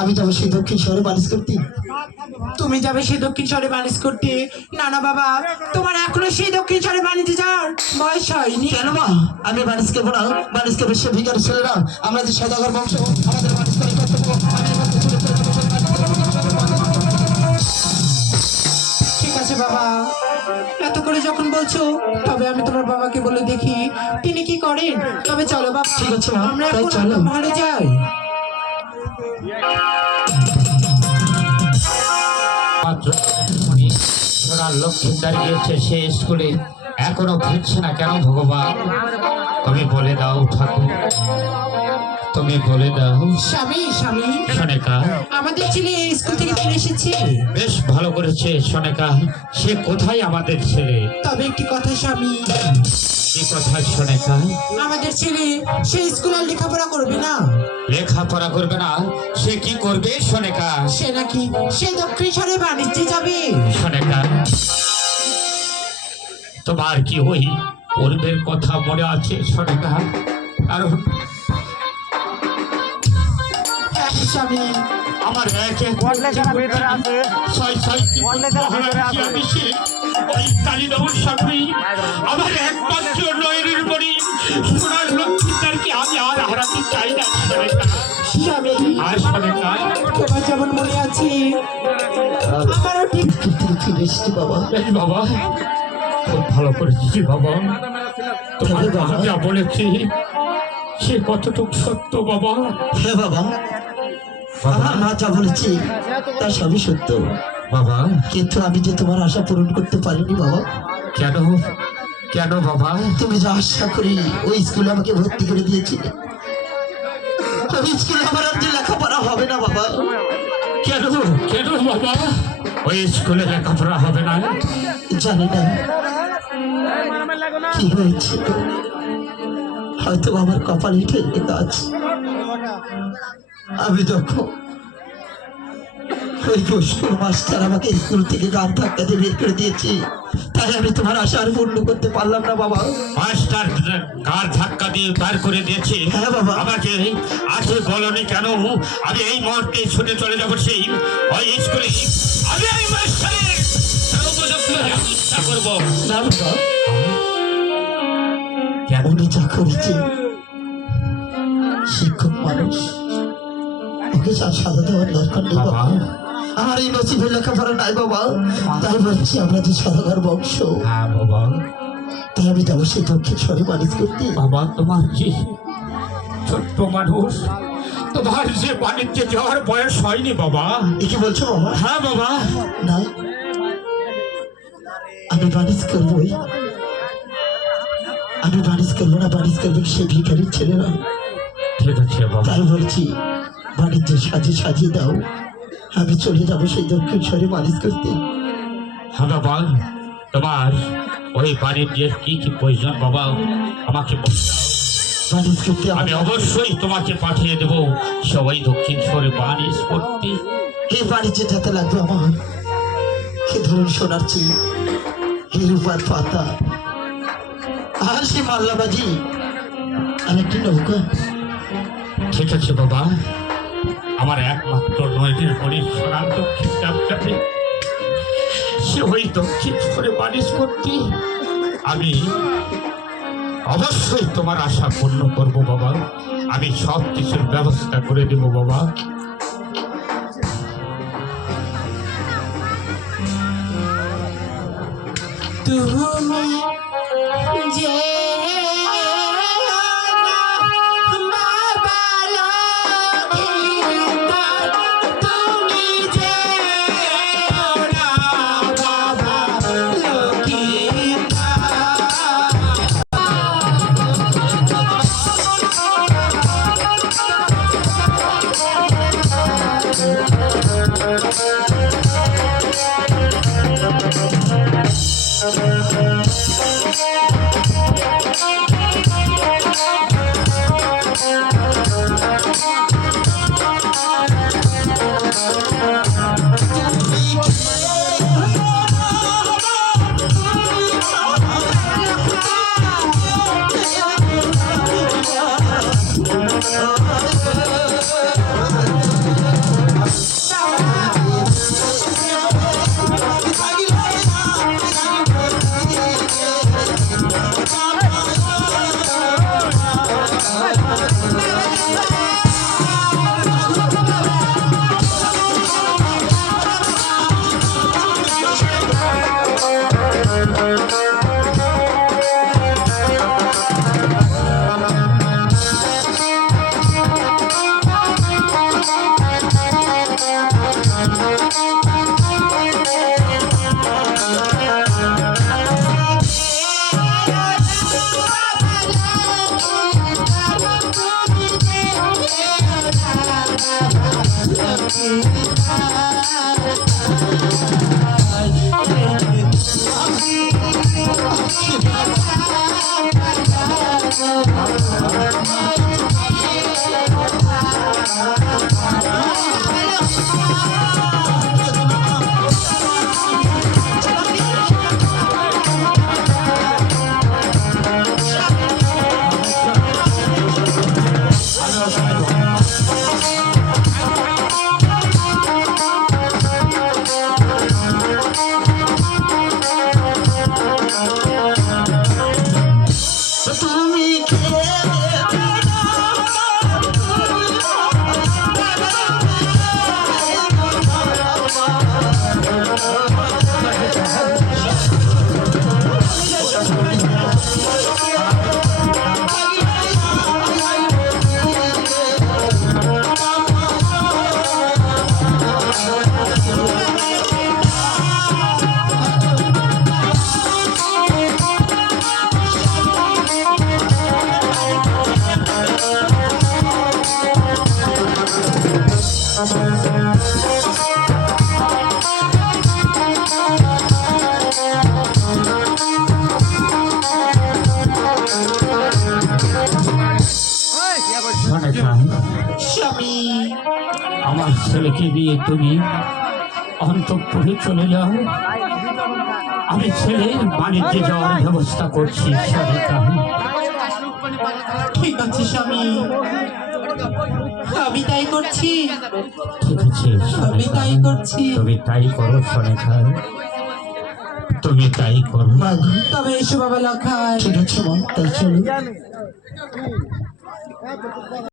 আমি যাব সেই দক্ষিণ শহরে বালিশ করতে। তুমি যাবে সেই দক্ষিণ শহরে বাণিজ্য করতে? না না বাবা। তোমার এখনও সেই দক্ষিণ শহরে বাণিজ্য যাওয়ার বয়স হয়নি। কেন মা? আমি বালিশ করব না। বালিশ করবে সে ভিকার ছেলেরা। আমরা যে সদাগর বংশ আমাদের বালিশ করে কর্তব্য। ঠিক আছে বাবা। এত করে যখন বলছো তবে আমি তোমার বাবাকে বলে দেখি। তিনি কি করেন? তবে চলো বাবা। ঠিক আছে, আমরা চলো। ভালো যাই। সোনার লক্ষ্মী দাঁড়িয়েছে সে স্কুলে। এখনও ফিরছে না কেন ভগবান? তুমি বলে দাও ঠাকুর। তুমি বলে দাও। স্বামী স্বামী সোনেকা। আমাদের ছেলে স্কুল থেকে ফিরে এসেছে। বেশ ভালো করেছে সোনেকা। সে কোথায় আমাদের ছেলে? তবে একটি কথা স্বামী। কি কোথায় সোনেকা? আমাদের ছেলে সে স্কুল আর লেখাপড়া করবে না। লেখাপড়া করবে না? সে কি করবে সোনেকা? সে নাকি সে দক্ষিণ শহরে বাণিজ্যে যাবে। তোমার কি ওই পূর্বের কথা মনে আছে সোনেকা কারণ স্বামী আমার এক এক ছয় ছয় মহারাজকে আমি সে ওই কালীনগর সামনে আমার একমাত্র নয়নের মণি। সোনার লক্ষ্মীদারকে আমি আর হারাতে চাই না? আর সরেকা তোমার যেমন মনে আছে আমারও ঠিক। বাবা? বাবা খুব ভালো করেছিস বাবা। তোমার বাবা- মা যা বলেছি সে কতটুকু সত্য বাবা? হ্যাঁ বাবা। বাবা মা যা বলেছি তা সবই সত্য। বাবা। কিন্তু আমি যে তোমার আশা পূরণ করতে পারিনি বাবা। কেন? কেন বাবা? তুমি যা আশা করি ওই স্কুলে আমাকে ভর্তি করে দিয়েছিলে। ওই স্কুলে আমার আর যে লেখাপড়া হবে না বাবা। কেন? কেন বাবা? ওই স্কুলে লেখাপড়া হবে না। জানি না কি হয়েছে। হয়তো আমার কপালে ঠেকে কাজ আমি যখন ওই দুষ্টুর মাস্টার আমাকে স্কুল থেকে গান ধাক্কা দিয়ে বের করে দিয়েছি, তাই আমি তোমার আশা আর পূর্ণ করতে পারলাম না, বাবা। মাস্টার কার দিয়ে বার করে দিয়েছে। হ্যাঁ বাবা। আমাকে আজকে বলনি কেন? আমি এই মুহূর্তে ছুটে চলে যাব সেই ওই স্কুলে। আমি এই মাস্টারের করব। শিক্ষক মানুষ। ওকে দেওয়ার দরকার নেই বাবা। বাবা। আমার এই লেখাপড়া নাই বাবা। তাই বলছি আমরা যে সদাগর বংশ। হ্যাঁ বাবা। তাই আমি যাব সেই দক্ষিণ স্বরে মানুষ করতে। বাবা তোমার কি ছোট্ট মানুষ? তোমার যে বাণিজ্যে যাওয়ার বয়স হয়নি বাবা। এ কি বলছো বাবা? হ্যাঁ বাবা। না আমি বানিজ করবোই। আমি বানিজ করব না বানিজ করবে সে ভিখারির ছেলেরা ঠিক আছে বাবা। তাই বলছি বাণিজ্যের সাজে সাজিয়ে দাও। আমি চলে যাব সেই দক্ষিণ স্বরে মালিশ করতে। হ্যাঁ বাবা তোমার ওই বাড়ির যে কি কি প্রয়োজন বাবা? আমাকে বলে। দাও। আমি অবশ্যই তোমাকে পাঠিয়ে দেব। সবাই দক্ষিণ শহরে বাণিজ্য করতে এই বাণিজ্যে যেতে লাগবে আমার। সে ধরুন সোনার চেয়ে এই রূপার পাতা। আর সে মাল্লাবাজি। আর একটি নৌকা। ঠিক আছে বাবা। আমার একমাত্র সোনার দক্ষিণ ব্যবসাতে সে ওই দক্ষিণ করে বালিশ করতে। আমি অবশ্যই তোমার আশা পূর্ণ করব বাবা। আমি সব কিছুর ব্যবস্থা করে দেব বাবা। তুমি যে তুমি আমার ছেলেকে দিয়ে তুমি অন্তঃপুরে চলে যাও। আমি ছেলের বাণিজ্যে যাওয়ার ব্যবস্থা করছি ঠিক আছে, স্বামী। আমি তাই করছি। ঠিক আছে আমি তাই করছি। তুমি তাই করো সনেখা তুমি তাই করো। তবে এসো বাবা লখাই ঠিক আছে তাই চলো।